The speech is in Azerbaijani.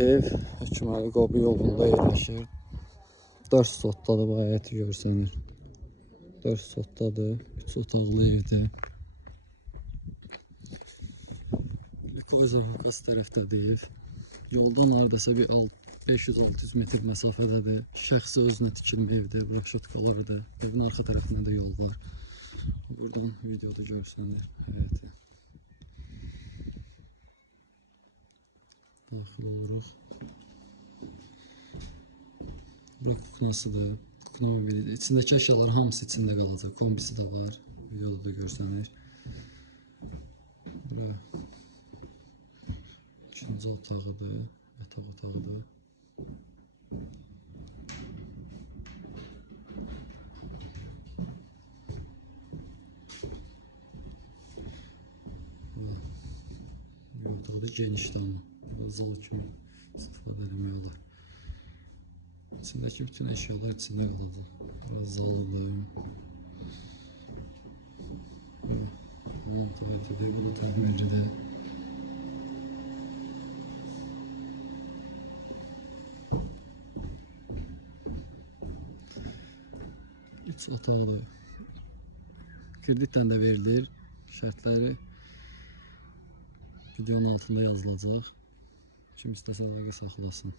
Ev Həkimali Qobu yolunda yerləşir. 4 sotdadır bu həyəti görsənir. 4 sotdadır. 3 otaqlı evdir. Koyzavkas tərəfdədir ev. Yoldan hardasa bir 500-600 metr məsafədədir. Şəxsi özünə tikilmə evdir, broşutkalardır. Evin arxa tərəfində də yol var. Buradan videoda görsənir həyəti. Daxil oluruq. Bura kuknasıdır. Kukna mobilidir. İçindəki əşyalar hamısı içində qalacaq. Kombisi də var. Videoda da görsənir. Bura ikinci otağıdır. Yataq otağıdır. Bura Otağı da genişdir amma. birazdan açıyor. Sıfıra veremiyorlar. İçindeki bütün eşyalar içinde kaldı. Biraz dağıldım. Tamam tuvalete de bunu tamirci de. İç otağlı. Kreditten de verilir. Şartları videonun altında yazılacak. Kim istəsə də sağlasın.